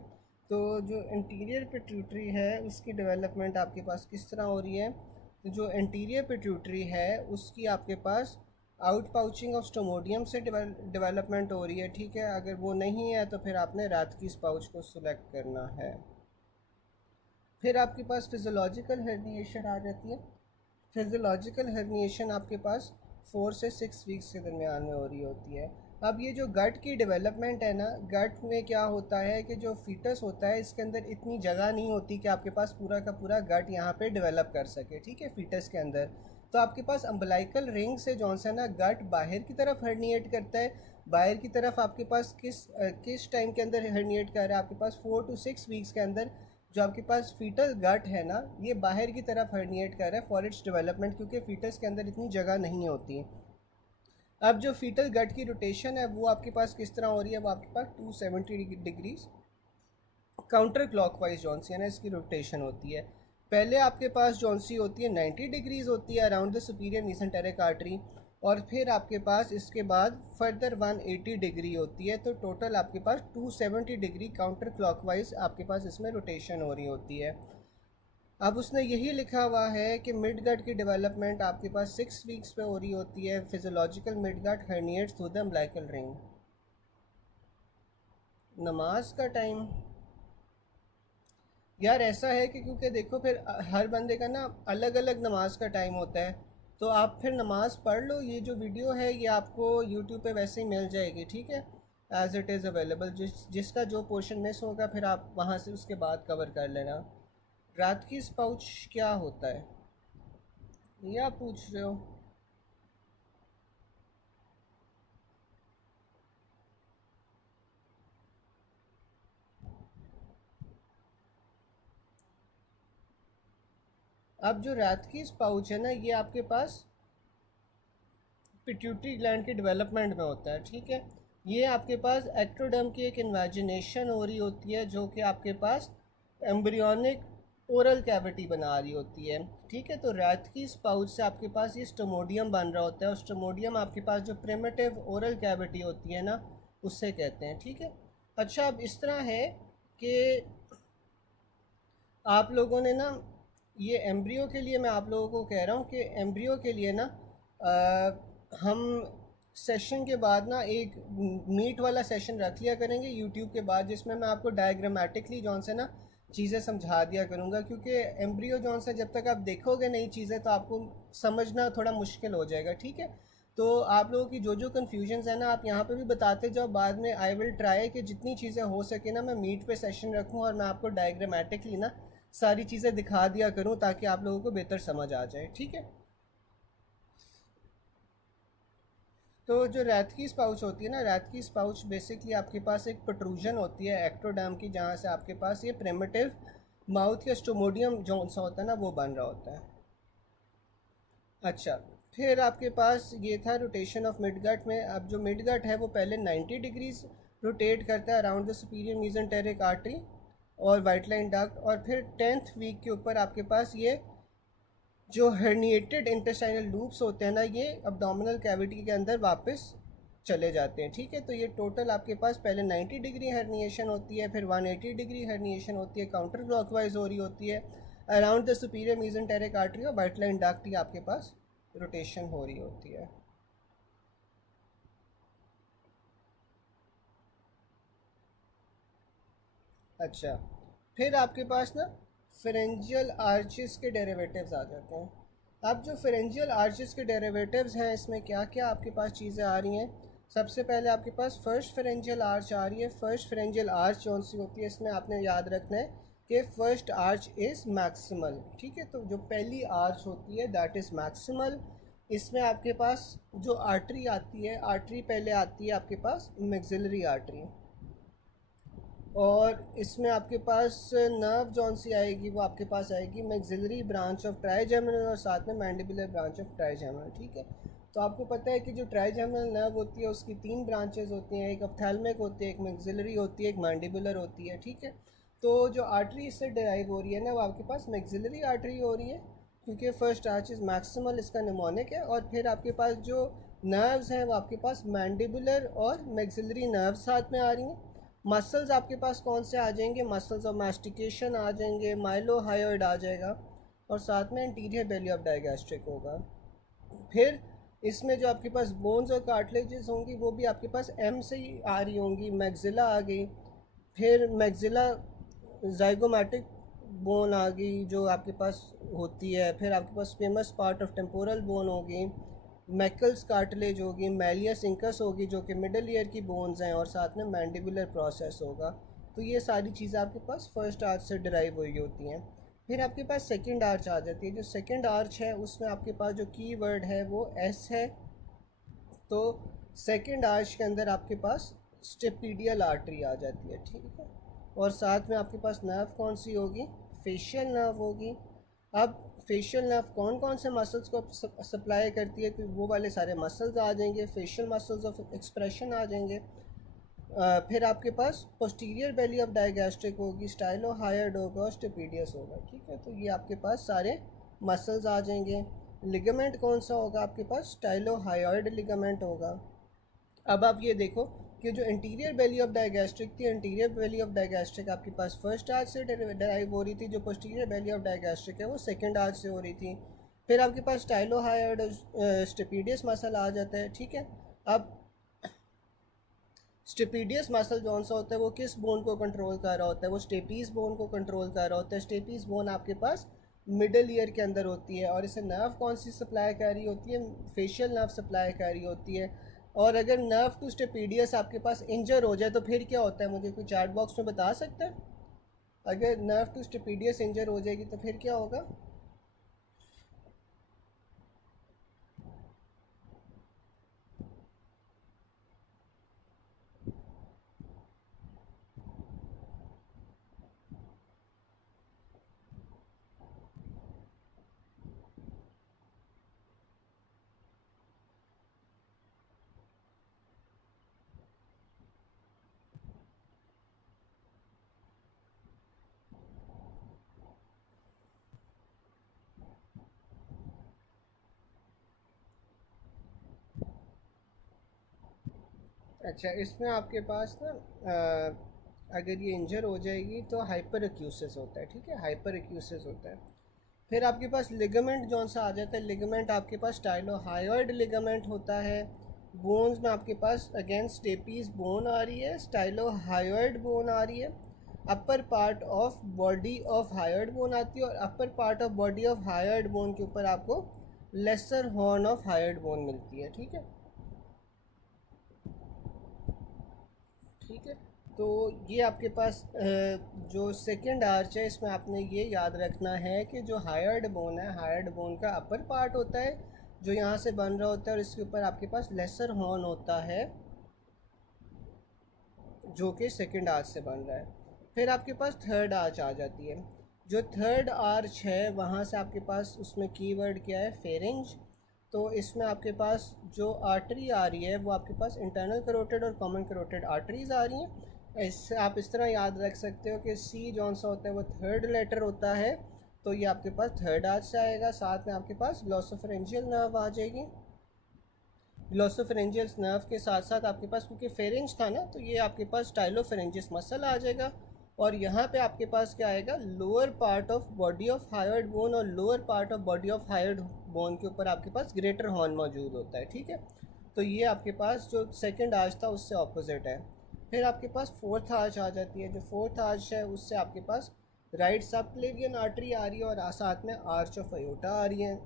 तो जो इंटीरियर पिट्यूटरी है उसकी डेवलपमेंट आपके पास किस तरह हो रही है, तो जो इंटीरियर पिट्यूटरी है उसकी आपके pass out pouching of stomodeum से डेवलपमेंट हो रही है, ठीक है। अगर वो नहीं है तो फिर आपने रातकीस पाउच को सिलेक्ट करना है। फिर आपके पास फिजियोलॉजिकल हेर्निएशन आ जाती है। फिजियोलॉजिकल हर्निएशन आपके पास 4 से 6 वीक्स के दरमियान में हो रही होती है। अब ये जो गट की डेवलपमेंट है ना, गट में क्या होता है कि जो फीटस होता है इसके अंदर इतनी जगह नहीं होती कि आपके पास पूरा का पूरा गट यहाँ पे डेवलप कर सके, ठीक है, फीटस के अंदर। तो आपके पास अम्बलाइकल रिंग से जौन सा ना गट बाहर की तरफ हर्निएट करता है। बाहर की तरफ आपके पास किस टाइम के अंदर हर्निएट कर रहा है, आपके पास 4 to 6 वीक्स के अंदर जो आपके पास फीटल गट है ना, ये बाहर की तरफ हर्निएट कर रहा है फॉर इट्स डेवलपमेंट, क्योंकि फीटस के अंदर इतनी जगह नहीं होती। अब जो फीटल गट की रोटेशन है वो आपके पास किस तरह हो रही है, वो आपके पास 270 डिग्रीज काउंटर क्लॉकवाइज जौन सी है ना इसकी रोटेशन होती है। पहले आपके पास जौन सी होती है 90 डिग्रीज होती है around the superior mesenteric artery, और फिर आपके पास इसके बाद फर्दर 180 डिग्री होती है। तो टोटल आपके पास 270 डिग्री काउंटर क्लॉकवाइज आपके पास इसमें रोटेशन हो रही होती है। अब उसने यही लिखा हुआ है कि मिड गट की डेवलपमेंट आपके पास 6 वीक्स पे हो रही होती है। Physiological mid gut herniates through the umbilical ring. नमाज का टाइम यार ऐसा है कि क्योंकि देखो फिर हर बंदे का ना अलग अलग नमाज का टाइम होता है, तो आप फिर नमाज पढ़ लो। ये जो वीडियो है ये आपको यूट्यूब पे वैसे ही मिल जाएगी, ठीक है, एज इट इज़ अवेलेबल। जिसका जो पोर्शन मिस होगा फिर आप वहाँ से उसके बाद कवर कर लेना। रात की पाउच क्या होता है ये आप पूछ रहे हो। अब जो रात की पाउच है ना ये आपके पास पिट्यूटरी ग्लैंड के डेवलपमेंट में होता है, ठीक है। ये आपके पास एक्टोडर्म की एक इन्वेजिनेशन हो रही होती है जो कि आपके पास एम्ब्रियोनिक ओरल कैविटी बना रही होती है, ठीक है। तो रात की पाउच से आपके पास ये स्टोमोडियम बन रहा होता है, और स्टोमोडियम आपके पास जो प्रिमिटिव ओरल कैविटी होती है ना उससे कहते हैं, ठीक है। अच्छा, अब इस तरह है कि आप लोगों ने ना ये एम्ब्रियो के लिए, मैं आप लोगों को कह रहा हूँ कि एम्ब्रियो के लिए ना हम सेशन के बाद ना एक मीट वाला सेशन रख लिया करेंगे यूट्यूब के बाद, जिसमें मैं आपको डायग्रामेटिकली जौन से ना चीज़ें समझा दिया करूँगा, क्योंकि एम्ब्रियो जौन से जब तक आप देखोगे नई चीज़ें तो आपको समझना थोड़ा मुश्किल हो जाएगा, ठीक है। तो आप लोगों की जो जो कन्फ्यूजन्स है ना आप यहाँ पे भी बताते जाओ, बाद में आई विल ट्राई कि जितनी चीज़ें हो सके ना मैं मीट पे सेशन रखूँ और मैं आपको डायग्रामेटिकली ना सारी चीज़ें दिखा दिया करूँ ताकि आप लोगों को बेहतर समझ आ जाए, ठीक है। तो जो रैथ की स्पाउच होती है ना, रैथ की स्पाउच बेसिकली आपके पास एक प्रोट्रूजन होती है एक्टोडर्म की, जहाँ से आपके पास ये प्रिमिटिव माउथ या स्टोमोडियम जो सा होता है ना वो बन रहा होता है। अच्छा, फिर आपके पास ये था रोटेशन ऑफ मिड गट में। अब जो मिड गट है वो पहले 90 डिग्रीज रोटेट करता है around the superior mesenteric artery और वाइट लाइन डक्ट, और फिर 10th वीक के ऊपर आपके पास ये जो हर्निएटेड इंटेस्टाइनल लूप्स होते हैं ना ये अब्डोमिनल कैविटी के अंदर वापस चले जाते हैं, ठीक है। तो ये टोटल आपके पास पहले 90 डिग्री हर्निएशन होती है, फिर 180 डिग्री हर्निएशन होती है, काउंटर क्लॉकवाइज हो रही होती है around the superior mesenteric artery और वाइट लाइन डक्ट की आपके पास रोटेशन हो रही होती है। अच्छा, फिर आपके पास ना फेरेंजियल आर्चिस के डेरिवेटिव्स आ जाते हैं। अब जो फेरेंजियल आर्चिस के डेरिवेटिव्स हैं इसमें क्या क्या आपके पास चीज़ें आ रही हैं। सबसे पहले आपके पास फर्स्ट फेरेंजियल आर्च आ रही है। फर्स्ट फेरेंजियल आर्च कौन सी होती है, इसमें आपने याद रखना है कि फर्स्ट आर्च इज़ मैक्सिमल, ठीक है। तो जो पहली आर्च होती है दैट इज़ मैक्सिमल। इसमें आपके पास जो आर्टरी आती है, आर्टरी पहले आती है आपके पास मैक्सिलरी आर्टरी, और इसमें आपके पास नर्व जौन सी आएगी वो आपके पास आएगी मैक्सिलरी ब्रांच ऑफ ट्राइजेमिनल और साथ में मैंडिबुलर ब्रांच ऑफ ट्राइजेमिनल। ठीक है, तो आपको पता है कि जो ट्राइजेमिनल नर्व होती है उसकी 3 ब्रांचेज होती हैं, एक ऑप्थेल्मिक होती है, एक मैक्सिलरी होती है, एक मैंडिबुलर होती है। ठीक है, तो जो आर्टरी इससे डिराइव हो रही है ना, वो आपके पास मैक्सिलरी आर्टरी हो रही है, क्योंकि फर्स्ट आर्च इज मैक्सिमल, इसका निमोनिक है। और फिर आपके पास जो नर्व्स हैं वो आपके पास मैंडिबुलर और मैक्सिलरी नर्व साथ में आ रही हैं। मसल्स आपके पास कौन से आ जाएंगे, मसल्स ऑफ मास्टिकेशन आ जाएंगे, माइलोहायोइड आ जाएगा, और साथ में इंटीरियर बेली ऑफ डायगैस्ट्रिक होगा। फिर इसमें जो आपके पास बोन्स और कार्टिलेजेस होंगी वो भी आपके पास एम से ही आ रही होंगी, मैक्सिला आ गई, फिर मैक्सिला जाइगोमैटिक बोन आ गई जो आपके पास होती है, फिर आपके पास famous part of temporal bone होगी, मैकल्स कार्टिलेज होगी, मैलियस इंकस होगी जो कि मिडल ईयर की बोन्स हैं, और साथ में मैंडिबुलर प्रोसेस होगा। तो ये सारी चीज़ें आपके पास फर्स्ट आर्च से डिराइव हुई होती हैं। फिर आपके पास सेकंड आर्च आ जाती है। जो सेकंड आर्च है उसमें आपके पास जो की वर्ड है वो एस है। तो सेकंड आर्च के अंदर आपके पास स्टेपीडियल आर्टरी आ जाती है। ठीक है, और साथ में आपके पास नर्व कौन सी होगी, फेशियल नर्व होगी। अब फेशियल नर्व कौन कौन से मसल्स को सप्लाई करती है, तो वो वाले सारे मसल्स आ जाएंगे, फेशियल मसल्स ऑफ एक्सप्रेशन आ जाएंगे। फिर आपके पास पोस्टीरियर बेली ऑफ डायगैस्ट्रिक होगी, स्टाइलोहायोइड होगा और स्टेपीडियस होगा। ठीक है, तो ये आपके पास सारे मसल्स आ जाएंगे। लिगामेंट कौन सा होगा आपके पास, स्टाइलोहायोइड लिगामेंट होगा। अब आप ये देखो कि जो इंटीरियर बेली ऑफ डायगैस्ट्रिक थी, इंटीरियर बेली ऑफ डायगैस्ट्रिक आपके पास फर्स्ट आर्च से डराइव हो रही थी, जो पोस्टीरियर बेली ऑफ डायगैस्ट्रिक है वो सेकंड आर्च से हो रही थी। फिर आपके पास स्टाइलोहायोइड स्टेपीडियस मसल आ जाता है। ठीक है, अब स्टेपीडियस मसल जौन सा होता है वो किस बोन को कंट्रोल कर रहा होता है, वो स्टेपीज बोन को कंट्रोल कर रहा होता है। स्टेपीज बोन आपके पास मिडल ईयर के अंदर होती है, और इसे नर्व कौन सी सप्लाई कर रही होती है, फेशियल नर्व सप्लाई कर रही होती है। और अगर नर्व टू स्टेपीडियस आपके पास इंजर हो जाए तो फिर क्या होता है, मुझे कोई चैट बॉक्स में बता सकता है? अगर नर्व टू स्टेपीडियस इंजर हो जाएगी तो फिर क्या होगा? अच्छा, इसमें आपके पास ना अगर ये इंजर हो जाएगी तो हाइपर एक्यूसिस होता है। ठीक है, हाइपर एक्यूसिस होता है। फिर आपके पास लिगामेंट जौन सा आ जाता है, लिगामेंट आपके पास स्टाइलोहायोइड लिगामेंट होता है। बोन्स में आपके पास अगेन स्टेपीज बोन आ रही है, स्टाइलोहायोइड बोन आ रही है, upper part of body of hyoid bone आती है, और upper part of body of hyoid bone के ऊपर आपको lesser horn of hyoid bone मिलती है। ठीक है, ठीक है, तो ये आपके पास जो सेकंड आर्च है इसमें आपने ये याद रखना है कि जो हायर्ड बोन है, हायर्ड बोन का अपर पार्ट होता है जो यहाँ से बन रहा होता है, और इसके ऊपर आपके पास लेसर हॉर्न होता है जो कि सेकंड आर्च से बन रहा है। फिर आपके पास थर्ड आर्च आ जाती है। जो थर्ड आर्च है वहाँ से आपके पास उसमें कीवर्ड क्या है, फेरिंज। तो इसमें आपके पास जो आर्टरी आ रही है वो आपके पास इंटरनल करोटेड और कॉमन करोटेड आर्टरीज आ रही हैं। इससे आप इस तरह याद रख सकते हो कि सी जौन सा होता है वो थर्ड लेटर होता है, तो ये आपके पास थर्ड आर्च से आएगा। साथ में आपके पास ग्लॉसोफरेंजियल नर्व आ जाएगी। ग्लॉसोफरेंजियल नर्व के साथ साथ आपके पास क्योंकि फेरेंज था ना, तो ये आपके पास स्टाइलोफरेंजियस मसल आ जाएगा। और यहाँ पे आपके पास क्या आएगा, lower part of body of hyoid bone, और lower part of body of hyoid bone के ऊपर आपके पास ग्रेटर हॉर्न मौजूद होता है। ठीक है, तो ये आपके पास जो सेकंड आर्च था उससे ऑपोजिट है। फिर आपके पास फोर्थ आर्च आ जाती है। जो फोर्थ आर्च है उससे आपके पास राइट सबक्लेवियन आर्टरी आ रही है, और साथ में आर्च ऑफ अयोटा आ रही है।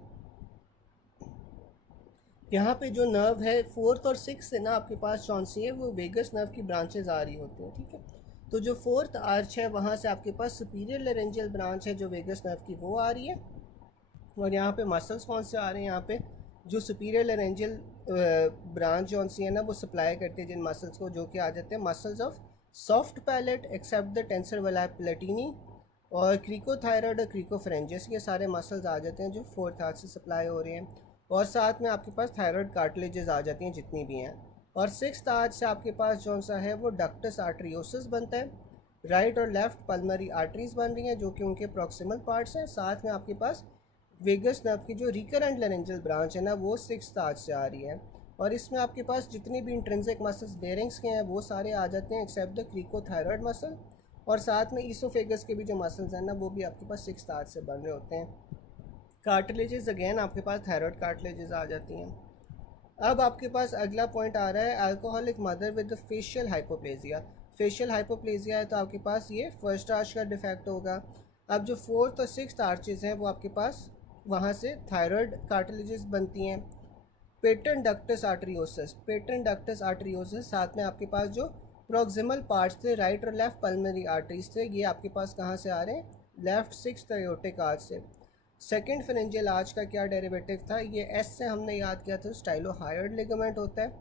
यहाँ पे जो नर्व है फोर्थ और सिक्स से ना आपके पास कौन सी है, वो वेगस नर्व की ब्रांचेज आ रही होती हैं। ठीक है, तो जो फोर्थ आर्च है वहाँ से आपके पास सुपीरियर लेरेंजियल ब्रांच है जो वेगस नर्व की, वो आ रही है। और यहाँ पे मसल्स कौन से आ रहे हैं, यहाँ पे जो सुपीरियर लेरेंजियल ब्रांच जो सी है ना, वो सप्लाई करती है जिन मसल्स को, जो कि आ जाते हैं muscles of soft palate except the tensor veli palatini, और क्रिकोथायरॉयड और क्रिकोफ्रेंजियस, ये सारे मसल्स आ जाते हैं जो फोर्थ हार्ट से सप्लाई हो रहे हैं। और साथ में आपके पास थायराइड कार्टिलेजेस आ जाती हैं जितनी भी हैं। और सिक्स्थ हार्ट से आपके पास जो सा है वो डक्टस आर्टरियोसिस बनता है, राइट और लेफ्ट पल्मरी आर्टरीज बन रही हैं जो कि उनके प्रॉक्सिमल पार्ट्स हैं। साथ में आपके पास वेगस नर्व की जो रिकरेंट लेरेंजियल ब्रांच है ना, वो सिक्स्थ आर्च से आ रही है। और इसमें आपके पास जितनी भी इंट्रिंसिक मसल्स बेरिंग्स के हैं वो सारे आ जाते हैं एक्सेप्ट द क्रिकोथायरॉयड मसल। और साथ में ईसोफेगस के भी जो मसल्स हैं ना, वो भी आपके पास सिक्स्थ आर्च से बन रहे होते हैं। कार्टिलेजेस अगेन आपके पास थायरॉयड कार्टिलेजेस आ जाती हैं। अब आपके पास अगला पॉइंट आ रहा है alcoholic mother with facial hypoplasia. Facial hypoplasia है तो आपके पास ये फर्स्ट आर्च का डिफेक्ट होगा। अब जो फोर्थ और सिक्स्थ आर्चेज हैं वो आपके पास वहाँ से थायराइड कार्टिलेजेस बनती हैं। पेटर्न डक्टस आर्टरियोसिस, पेटर्न डक्टस आर्टरियोसिस, साथ में आपके पास जो प्रॉक्सिमल पार्ट्स थे राइट और लेफ्ट पल्मरी आर्टरीज थे, ये आपके पास कहाँ से आ रहे हैं, लेफ्ट सिक्स्थ एयोर्टिक आर्च से। सेकेंड फेरेंजियल आर्च का क्या डेरिवेटिव था, ये एस से हमने याद किया था, स्टाइलोहायड लिगामेंट होता है।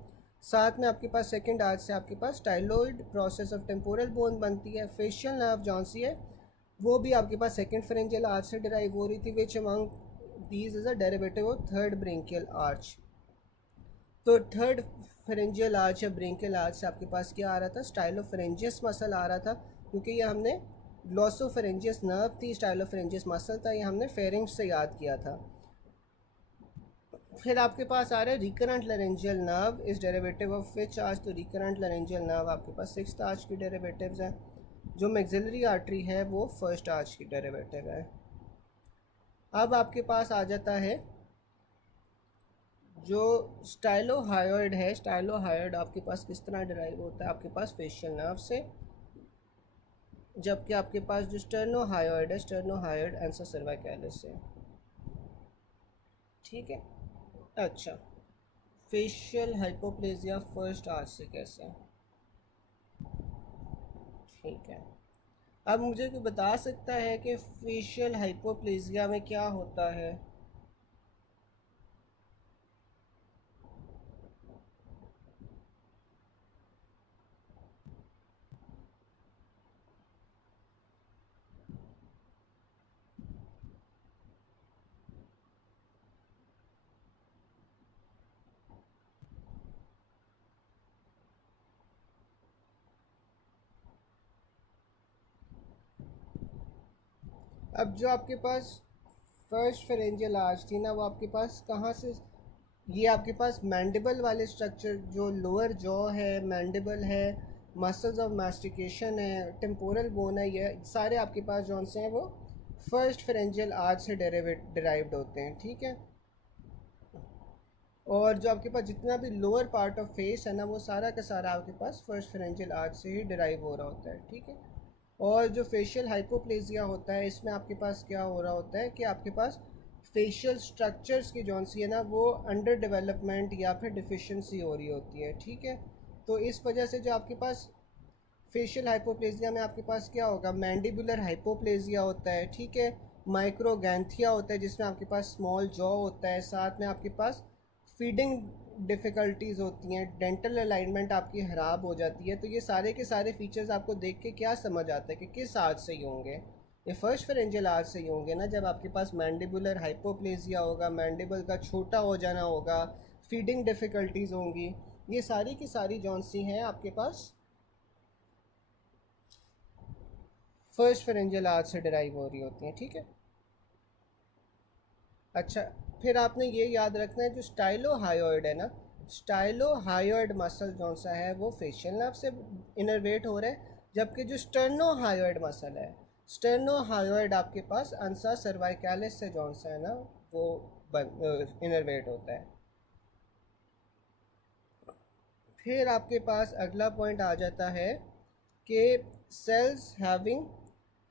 साथ में आपके पास सेकेंड आर्च से आपके पास styloid process of temporal bone बनती है। फेशियल नर्व जौन सी है वो भी आपके पास सेकेंड फेरेंजियल आर्च से डिराइव हो रही थी, which among these is a derivative of third branchial arch. तो थर्ड फेरेंजियल आर्च या ब्रेंकियल आर्च से आपके पास क्या आ रहा था, स्टाइलोफेरेंजियस मसल आ रहा था, क्योंकि ये हमने ग्लोसोफेरेंजियस नर्व थी, स्टाइलोफेरेंजियस मसल था, ये हमने फेरिंग्स से याद किया था। फिर आपके पास आ रहा है रिकरेंट लेरेंजियल नर्व, इस डेरिवेटिव ऑफ विच आर्च, तो रिकरेंट लेरेंजियल नर्व आपके पास सिक्स्थ आर्च की डेरिवेटिव्स हैं। जो मैक्सिलरी आर्टरी है वो फर्स्ट आर्च की डेरिवेटिव है। अब आपके पास आ जाता है जो स्टाइलोहायोइड है। स्टाइलोहायोइड आपके पास किस तरह डिराइव होता है, आपके पास फेशियल नर्व से, जबकि आपके पास जो स्टर्नोहायोइड है, स्टर्नोहायोइड एंसा सर्वाइकैलिस से। ठीक है, अच्छा, फेशियल हाइपोप्लेजिया फर्स्ट आर्च से कैसे, ठीक है। अब मुझे कोई बता सकता है कि फेशियल हाइपोप्लेजिया में क्या होता है। अब जो आपके पास फर्स्ट फेरेंजियल आर्च थी ना, वो आपके पास कहाँ से, ये आपके पास मैंडिबल वाले स्ट्रक्चर, जो लोअर जॉ है, मैंडिबल है, मसल्स ऑफ मास्टिकेशन है, टेम्पोरल बोन है, ये सारे आपके पास जौन से हैं वो फर्स्ट फेरेंजियल आर्च से डिराइव्ड होते हैं। ठीक है, और जो आपके पास जितना भी लोअर पार्ट ऑफ फेस है ना, वो सारा का सारा आपके पास फर्स्ट फेरेंजियल आर्च से ही डिराइव हो रहा होता है। ठीक है, और जो फेशियल हाइपोप्लेजिया होता है, इसमें आपके पास क्या हो रहा होता है कि आपके पास फेशियल स्ट्रक्चर्स की जौन सी है ना, वो अंडर डेवलपमेंट या फिर डिफिशिएंसी हो रही होती है। ठीक है, तो इस वजह से जो आपके पास फेशियल हाइपोप्लेजिया में आपके पास क्या होगा, मैंडिबुलर हाइपोप्लेजिया होता है। ठीक है, माइक्रोगैंथिया होता है जिसमें आपके पास स्मॉल जॉ होता है, साथ में आपके पास फीडिंग डिफ़िकल्टीज़ होती हैं, डेंटल अलाइनमेंट आपकी ख़राब हो जाती है। तो ये सारे के सारे फीचर्स आपको देख के क्या समझ आता है कि किस आर्च से ही होंगे, ये फर्स्ट फेरेंजियल आर्च से ही होंगे ना, जब आपके पास मैंडिबुलर हाइपोप्लेजिया होगा, मैंडिबल का छोटा हो जाना होगा, फीडिंग डिफ़िकल्टीज़ होंगी, ये सारी की सारी जौन सी हैं आपके पास फर्स्ट फेरेंजियल आर्च से डिराइव हो रही होती हैं। ठीक है, अच्छा, फिर आपने ये याद रखना है जो स्टाइलोहायोइड है ना, स्टाइलोहायोइड मसल कौन सा है, वो फेशियल नर्व से इनर्वेट हो रहा है, जबकि जो स्टर्नोहायोइड मसल है, स्टर्नोहायोइड आपके पास अंसा सर्वाइकैलिस से कौन सा है ना, वो इनर्वेट होता है। फिर आपके पास अगला पॉइंट आ जाता है कि सेल्स हैविंग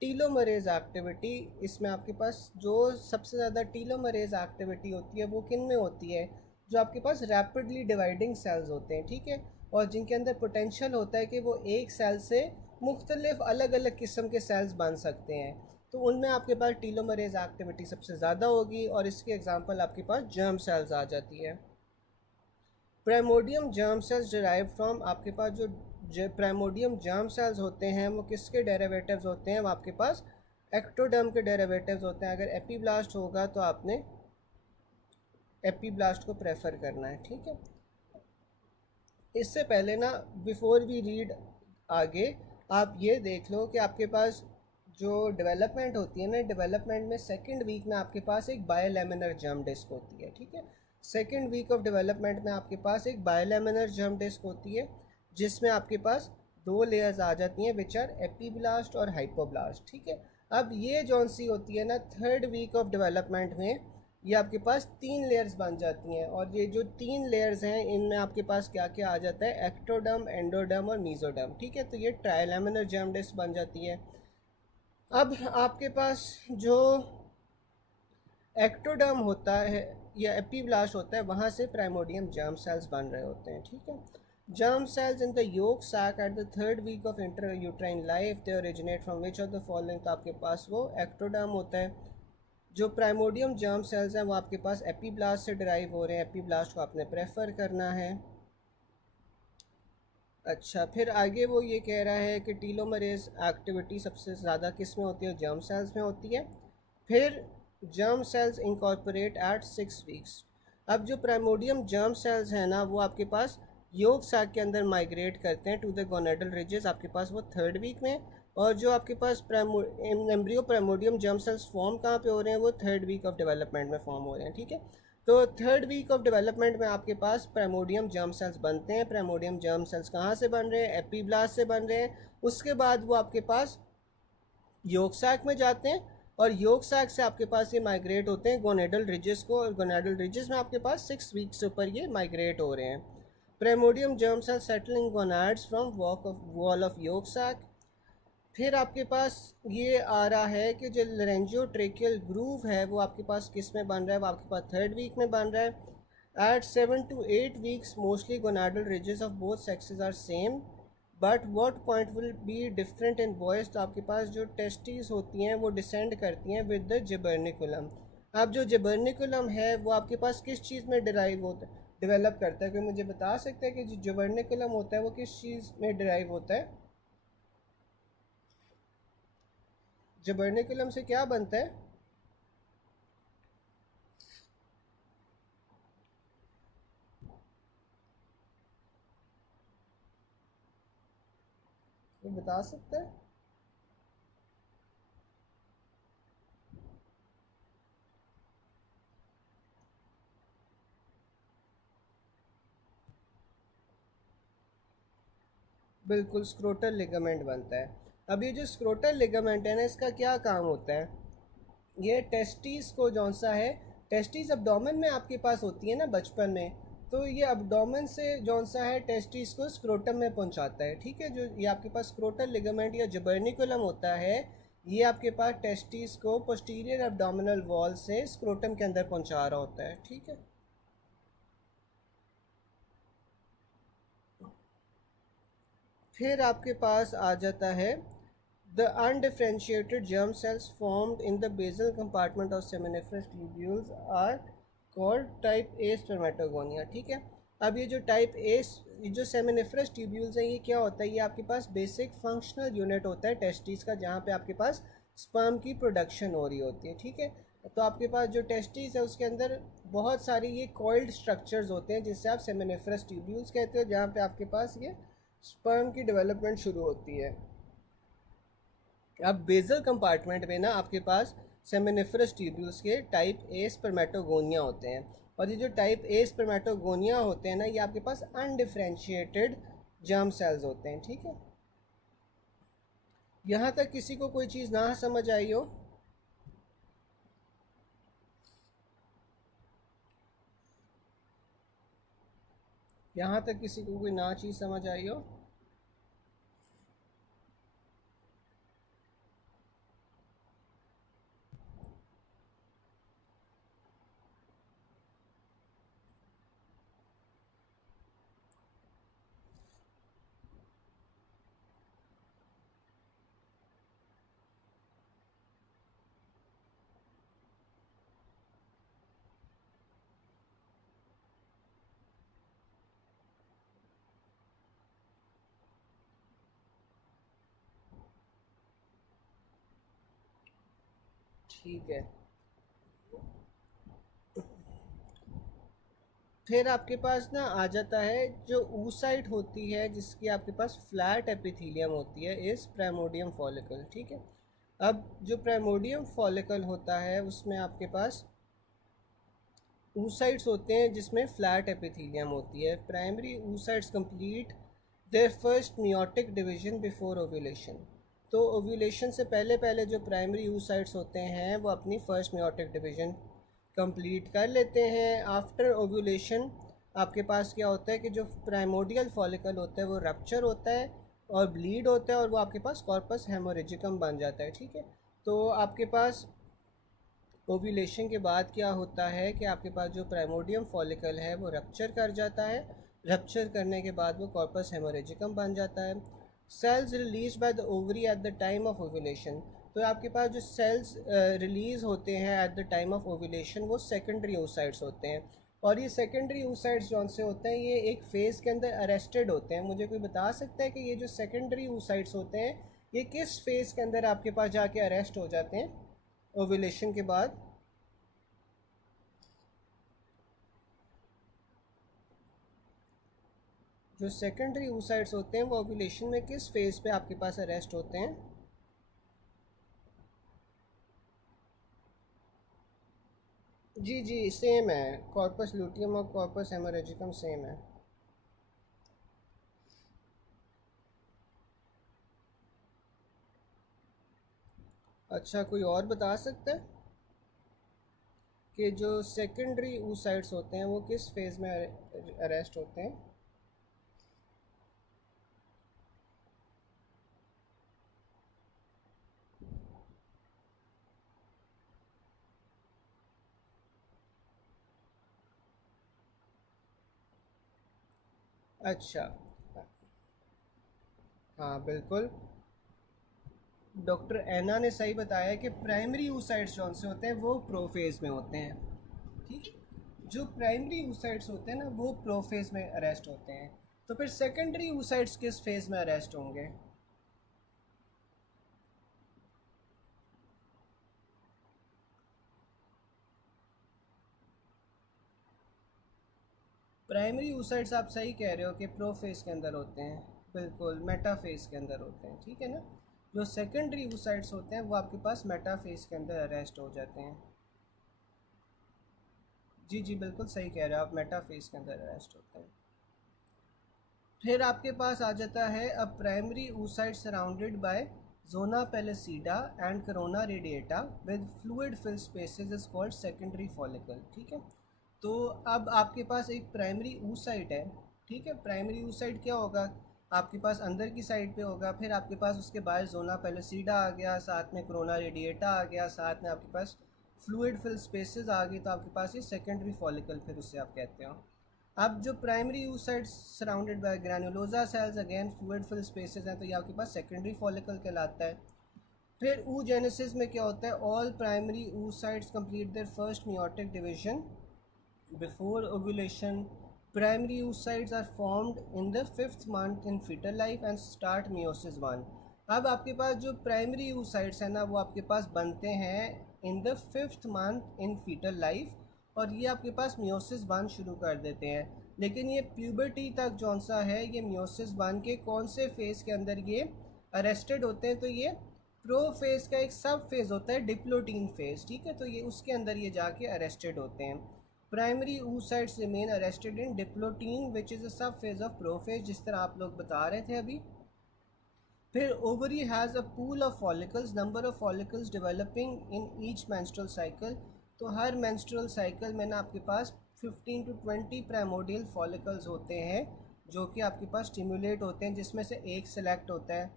टीलोमरेज एक्टिविटी, इसमें आपके पास जो सबसे ज़्यादा टीलोमरेज एक्टिविटी होती है वो किन में होती है, जो आपके पास रैपिडली डिवाइडिंग सेल्स होते हैं। ठीक है, और जिनके अंदर पोटेंशियल होता है कि वो एक सेल से मुख्तलिफ अलग अलग किस्म के सेल्स बन सकते हैं। तो उनमें आपके पास टीलोमरेज एक्टिविटी सबसे ज़्यादा होगी, और इसकी एग्जांपल आपके पास जर्म सेल्स आ जाती है। Primordium germ sales derive from, आपके पास जो प्राइमोडियम जर्म सेल्स होते हैं वो किसके डेरिवेटिव्स होते हैं, वो आपके पास एक्टोडर्म के डेरिवेटिव्स होते हैं। अगर एपीब्लास्ट होगा तो आपने एपीब्लास्ट को प्रेफर करना है, ठीक है। इससे पहले ना, बिफोर वी रीड आगे, आप ये देख लो कि आपके पास जो डेवलपमेंट होती है ना, डेवलपमेंट में सेकंड वीक में आपके पास एक बायोलेमिनर जर्म डिस्क होती है, ठीक है। सेकंड वीक ऑफ डेवलपमेंट में आपके पास एक बायोलेमिनर जर्म डिस्क होती है, जिसमें आपके पास दो लेयर्स आ जाती हैं, विच आर एपीब्लास्ट और हाइपोब्लास्ट, ठीक है। अब ये जौन सी होती है ना, थर्ड वीक ऑफ डेवलपमेंट में ये आपके पास तीन लेयर्स बन जाती हैं, और ये जो तीन लेयर्स हैं इनमें आपके पास क्या क्या आ जाता है, एक्टोडर्म, एंडोडर्म और मीजोडर्म, ठीक है। तो ये ट्राइलेमिनर जर्म डिस्क बन जाती है। अब आपके पास जो एक्टोडर्म होता है या एपीब्लास्ट होता है, वहाँ से प्राइमोडियम जर्म सेल्स बन रहे होते हैं, ठीक है। Germ cells in the yolk sac at the third week of inter uterine life, they originate from which of the following, तो आपके पास वो एक्टोडर्म होता है। जो प्राइमोडियम जर्म सेल्स हैं वो आपके पास एपीब्लास्ट से डिराइव हो रहे हैं, एपीब्लास्ट को आपने प्रेफर करना है। अच्छा, फिर आगे वो ये कह रहा है कि टीलोमरेज एक्टिविटी सबसे ज़्यादा किस में होती है, जर्म सेल्स में होती है। फिर germ cells incorporate at 6 weeks. अब जो प्राइमोडियम जर्म सेल्स हैं ना, वो आपके पास योग साक के अंदर माइग्रेट करते हैं टू द गोनेडल रिजेस, आपके पास वो थर्ड वीक में। और जो आपके पास embryo primordium germ cells form कहाँ पे हो रहे हैं, वो थर्ड वीक ऑफ डेवलपमेंट में फॉर्म हो रहे हैं, ठीक है। तो थर्ड वीक ऑफ डेवलपमेंट में आपके पास प्राइमोडियम जर्म सेल्स बनते हैं। प्राइमोडियम जर्म सेल्स कहाँ से बन रहे हैं, एपीब्लास्ट से बन रहे हैं। उसके बाद वो आपके पास योग सैक में जाते हैं, और योग सैक से आपके पास ये माइग्रेट होते हैं गोनेडल रिजेस को, और गोनेडल रिजेस में आपके पास 6 वीक से ऊपर ये माइग्रेट हो रहे हैं। Primordium germ cell settling gonads from wall of yolk sac. फिर आपके पास ये आ रहा है कि जो लेरेंजियोट्रेकियल ग्रूव है वो आपके पास किस में बन रहा है, वो आपके पास थर्ड वीक में बन रहा है। At 7 to 8 weeks mostly gonadal ridges of both sexes are same, but what point will be different in boys, तो आपके पास जो टेस्टीज होती हैं वो डिसेंड करती हैं विद द जिबर्निकुलम। अब जो जिबर्निकुलम है वो आपके पास किस चीज़ में डिराइव होता है, डेवलप करता है, कोई मुझे बता सकता है कि जो जिबर्निकुलम होता है वो किस चीज़ में डिराइव होता है, जिबर्निकुलम से क्या बनता है। कोई बता सकता है। बिल्कुल, स्क्रोटल लिगामेंट बनता है। अब ये जो स्क्रोटल लिगामेंट है ना, इसका क्या काम होता है, ये टेस्टिस को जौन सा है, टेस्टिस अब्डोमेन में आपके पास होती है ना बचपन में, तो ये अब्डोमेन से जौन सा है टेस्टिस को स्क्रोटम में पहुंचाता है, ठीक है। जो ये आपके पास स्क्रोटल लिगामेंट या जबर्निकुलम होता है, ये आपके पास टेस्टिस को पोस्टीरियर अब्डोमिनल वॉल से स्क्रोटम के अंदर पहुंचा रहा होता है, ठीक है। फिर आपके पास आ जाता है the undifferentiated germ cells formed in the basal compartment of seminiferous tubules are called type A spermatogonia, ठीक है। अब ये जो टाइप ए, ये जो सेमिनिफरस ट्यूब्यूल्स हैं, ये क्या होता है, ये आपके पास बेसिक फंक्शनल यूनिट होता है टेस्टिस का, जहाँ पे आपके पास स्पर्म की प्रोडक्शन हो रही होती है, ठीक है। तो आपके पास जो टेस्टिस है उसके अंदर बहुत सारी ये कॉइल्ड स्ट्रक्चर्स होते हैं, जिससे आप सेमिनिफरस ट्यूब्यूल्स कहते हो, जहाँ पे आपके पास ये स्पर्म की डेवलपमेंट शुरू होती है। अब बेजल कंपार्टमेंट में ना आपके पास सेमिनिफरस ट्यूब्यूल्स के टाइप ए स्पर्मेटोगोनिया होते हैं, और ये जो टाइप ए स्पर्मेटोगोनिया होते हैं ना, ये आपके पास अनडिफ्रेंशिएटेड जर्म सेल्स होते हैं, ठीक है। यहाँ तक किसी को कोई चीज़ ना समझ आई हो, यहाँ तक किसी को कोई ना चीज़ समझ आई हो। ठीक है। फिर आपके पास ना आ जाता है जो oocyte होती है, जिसकी आपके पास फ्लैट एपिथेलियम होती है, इस प्राइमोडियम फॉलिकल। ठीक है। अब जो प्राइमोडियम फॉलिकल होता है उसमें आपके पास oocytes होते हैं जिसमें फ्लैट एपिथेलियम होती है। Primary oocytes complete their first meiotic division before ovulation. तो ओव्यूलेशन से पहले पहले जो प्राइमरी oocytes होते हैं वो अपनी फर्स्ट मियोटिक डिवीजन कंप्लीट कर लेते हैं। आफ्टर ओव्यूलेशन आपके पास क्या होता है कि जो प्राइमोडियल फॉलिकल होता है वो रप्चर होता है और ब्लीड होता है और वो आपके पास कॉर्पस हेमोरेजिकम बन जाता है। ठीक है। तो आपके पास ओव्यूलेशन के बाद क्या होता है कि आपके पास जो प्राइमोडियम फॉलिकल है वो रप्चर कर जाता है। रप्चर करने के बाद वो कॉर्पस हेमोरेजिकम बन जाता है। Cells release by the ovary at the time of ovulation. तो आपके पास जो सेल्स रिलीज़ होते हैं at the time of ovulation वो सेकेंडरी oocytes होते हैं। और ये सेकेंडरी oocytes जौन से होते हैं ये एक फेज़ के अंदर अरेस्टेड होते हैं। मुझे कोई बता सकता है कि ये जो सेकेंडरी oocytes होते हैं ये किस फेज़ के अंदर आपके पास जाके अरेस्ट हो जाते हैं ओव्यूलेशन के बाद? जो सेकेंडरी oocytes होते हैं वो ओव्यूलेशन में किस फेज़ पे आपके पास अरेस्ट होते हैं? जी जी सेम है, कॉर्पस लूटियम और कॉर्पस हेमोरेजिकम सेम है। अच्छा, कोई और बता सकता है कि जो सेकेंडरी oocytes होते हैं वो किस फेज़ में अरेस्ट होते हैं? अच्छा, हाँ बिल्कुल, डॉक्टर एना ने सही बताया कि प्राइमरी oocytes जौन से होते हैं वो प्रोफेज में होते हैं। ठीक है। जो प्राइमरी oocytes होते हैं ना वो प्रोफेज में अरेस्ट होते हैं। तो फिर सेकेंडरी oocytes किस फेज़ में अरेस्ट होंगे? प्राइमरी oocytes आप सही कह रहे हो कि प्रोफेज के अंदर होते हैं, बिल्कुल मेटाफेज के अंदर होते हैं। ठीक है ना। जो सेकेंडरी oocytes होते हैं वो आपके पास मेटाफेज के अंदर अरेस्ट हो जाते हैं। जी जी बिल्कुल सही कह रहे हो आप, मेटाफेज के अंदर अरेस्ट होते हैं। फिर आपके पास आ जाता है a primary oocyte surrounded by zona pellucida and corona radiata with fluid fill spaces is called secondary follicle. ठीक है। तो अब आपके पास एक प्राइमरी oocyte है। ठीक है। प्राइमरी oocyte क्या होगा, आपके पास अंदर की साइड पे होगा। फिर आपके पास उसके बाद जोना पेलिसिडा आ गया, साथ में कोरोना रेडिएटा आ गया, साथ में आपके पास फ्लूइड फिल स्पेसेस आ गई। तो आपके पास ये सेकेंडरी फॉलिकल फिर उससे आप कहते हो। अब जो primary oocytes surrounded by granulosa cells again fluid fill spaces हैं, तो ये आपके पास सेकेंडरी फॉलिकल कहलाता है। फिर oogenesis में क्या होता है, all primary oocytes complete their first meiotic division before ovulation. Primary oocytes are formed in the fifth month in foetal life and start meiosis one. अब आपके पास जो प्राइमरी oocytes है ना वो आपके पास बनते हैं in the fifth month in foetal life और ये आपके पास मियोसिस वन शुरू कर देते हैं। लेकिन ये प्यूबर्टी तक जौन सा है ये मियोसिस वन के कौन से फेज़ के अंदर ये अरेस्टेड होते हैं, तो ये प्रो फेज़ का एक सब फेज़ होता है डिप्लोटीन फेज़। ठीक है। तो ये उसके अंदर ये जाके अरेस्टेड होते हैं। Primary oocytes remain arrested in diplotene which is a सब फेज़ ऑफ प्रोफेज, जिस तरह आप लोग बता रहे थे अभी। फिर ovary has a pool of follicles, number of follicles developing in each menstrual cycle. तो हर मेंस्ट्रुअल साइकिल में ना आपके पास 15 to 20 प्राइमोडियल फॉलिकल्स होते हैं जो कि आपके पास स्टिमुलेट होते हैं, जिसमें से एक सेलेक्ट होता है।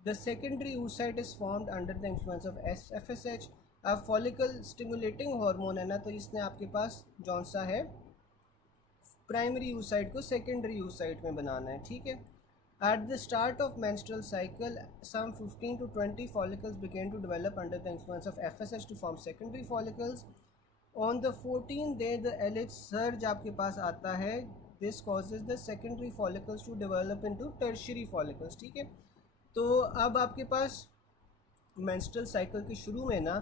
The secondary oocyte is formed under the influence of FSH। अब फॉलिकल स्टिमुलेटिंग हार्मोन है ना, तो इसने आपके पास जौन सा है प्राइमरी oocyte को सेकेंडरी oocyte में बनाना है। ठीक है। At the start of menstrual cycle, some 15 to 20 follicles begin to develop under the influence of FSH to form secondary follicles. On the 14th day, the LH surge आपके पास आता है. This causes the secondary follicles to develop into tertiary follicles. ठीक है। तो अब आपके पास menstrual cycle के शुरू में ना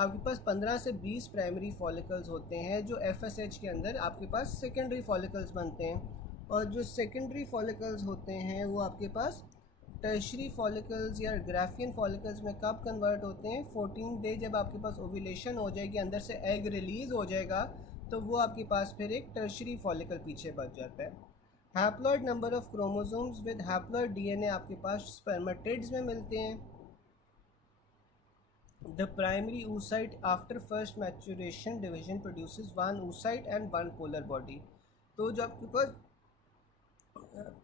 आपके पास 15 से 20 प्राइमरी फॉलिकल्स होते हैं जो FSH के अंदर आपके पास सेकेंडरी फॉलिकल्स बनते हैं, और जो सेकेंडरी फॉलिकल्स होते हैं वो आपके पास टर्शरी फॉलिकल्स या ग्राफियन फॉलिकल्स में कब कन्वर्ट होते हैं? 14 डे जब आपके पास ओव्यूलेशन हो जाएगी, अंदर से एग रिलीज़ हो जाएगा, तो वो आपके पास फिर एक टर्शरी फॉलिकल पीछे बच जाता है। Haploid number of chromosomes with haploid DNA आपके पास स्पर्मेटिड्स में मिलते हैं। The primary oocyte after first maturation division produces 1 oocyte and 1 polar body. तो जो आपके पास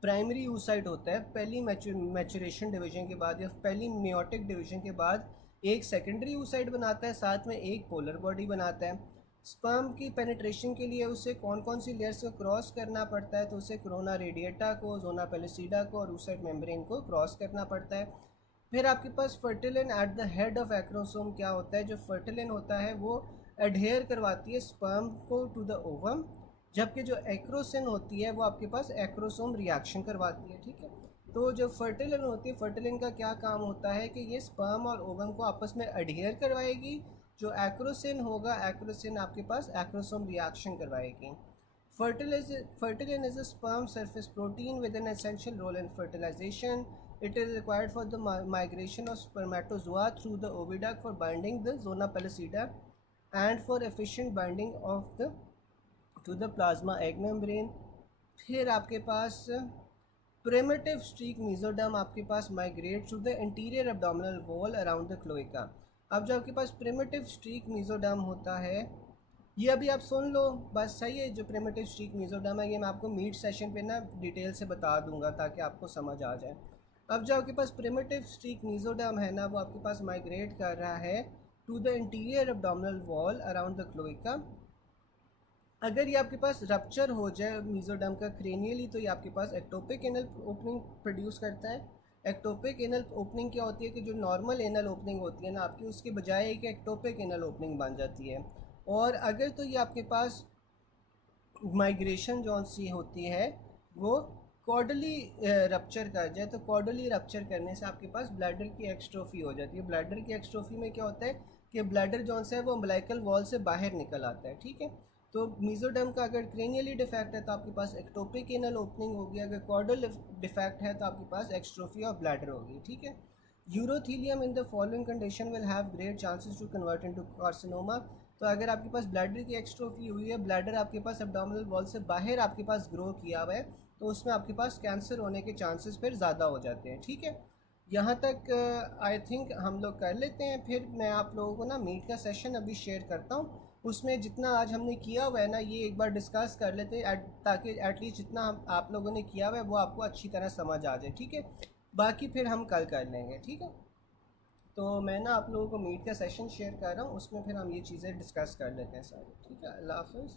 प्राइमरी oocyte होता है पहली मैचुरेशन डिवीजन के बाद या पहली मेयोटिक डिवीजन के बाद एक सेकेंडरी oocyte बनाता है, साथ में एक पोलर बॉडी बनाता है। स्पर्म की पेनिट्रेशन के लिए उसे कौन कौन सी लेयर्स को क्रॉस करना पड़ता है? तो उसे कोरोना रेडिएटा को, जोना पेलिसिडा को और oocyte मेम्ब्रेन को क्रॉस करना पड़ता है। फिर आपके पास fertilin at the head of acrosome क्या होता है? जो फर्टिलिन होता है वो एडहेयर करवाती है स्पर्म को टू द ओवम, जबकि जो एक्रोसिन होती है वो आपके पास एक्रोसोम रिएक्शन करवाती है। ठीक है, तो जो फर्टिलिन होती है, फर्टिलिन का क्या काम होता है कि ये स्पर्म और ओवम को आपस में एडहेयर करवाएगी। जो एक्रोसिन होगा, एक्रोसिन आपके पास एक्रोसोम रिएक्शन करवाएगी। Fertilin is a sperm surface protein with an essential role in fertilization. It is required for the migration of spermatozoa through the oviduct for binding the zona pellucida and for efficient binding of the to the plasma egg membrane. फिर आपके पास primitive streak mesoderm आपके पास migrate through the anterior abdominal wall around the cloaca. अब जो आपके पास primitive streak mesoderm होता है, ये अभी आप सुन लो बस, सही है। जो प्रिमिटिव स्ट्रीक मेसोडर्म है ये मैं आपको मीट सेशन पे ना डिटेल से बता दूंगा ताकि आपको समझ आ जाए। अब जो आपके पास प्रिमिटिव स्ट्रीक मेसोडर्म है ना, वो आपके पास माइग्रेट कर रहा है to the interior abdominal wall around the cloaca. अगर ये आपके पास रप्चर हो जाए मेसोडर्म का क्रेनियली, तो ये आपके पास एक्टोपिक एनल ओपनिंग प्रोड्यूस करता है। एक्टोपिक एनल ओपनिंग क्या होती है कि जो नॉर्मल एनल ओपनिंग होती है ना आपकी, उसके बजाय एक एक्टोपिक एनल ओपनिंग बन जाती है। और अगर तो ये आपके पास माइग्रेशन जौन सी होती है वो कॉर्डली रप्चर कर जाए, तो कॉर्डली रप्चर करने से आपके पास ब्लैडर की एक्स्ट्रोफी हो जाती है। ब्लैडर की एक्स्ट्रोफी में क्या होता है कि ब्लैडर जौन सा है वो अम्बिलिकल वॉल से बाहर निकल आता है। ठीक है, तो मेसोडर्म का अगर क्रेनियली डिफेक्ट है तो आपके पास एक्टोपिक एनल ओपनिंग होगी, अगर कॉर्डल डिफेक्ट है तो आपके पास एक्स्ट्रोफी ऑफ ब्लैडर होगी। ठीक है, urothelium in the following condition will have great chances to convert into carcinoma. तो अगर आपके पास ब्लैडर की एक्स्ट्रोफी हुई है, ब्लैडर आपके पास एब्डोमिनल वॉल से बाहर आपके पास ग्रो किया हुआ है, तो उसमें आपके पास कैंसर होने के चांसेस फिर ज़्यादा हो जाते हैं। ठीक है, यहाँ तक आई थिंक हम लोग कर लेते हैं। फिर मैं आप लोगों को ना मीट का सेशन अभी शेयर करता हूँ, उसमें जितना आज हमने किया हुआ है ना ये एक बार डिस्कस कर लेते हैं ताकि एटलीस्ट जितना आप लोगों ने किया हुआ है वो आपको अच्छी तरह समझ आ जाए। ठीक है, बाकी फिर हम कल कर लेंगे। ठीक है, तो मैं ना आप लोगों को मीट का सेशन शेयर कर रहा हूँ, उसमें फिर हम ये चीज़ें डिस्कस कर लेते हैं सारी। ठीक है, अल्लाह हाफ़िज़।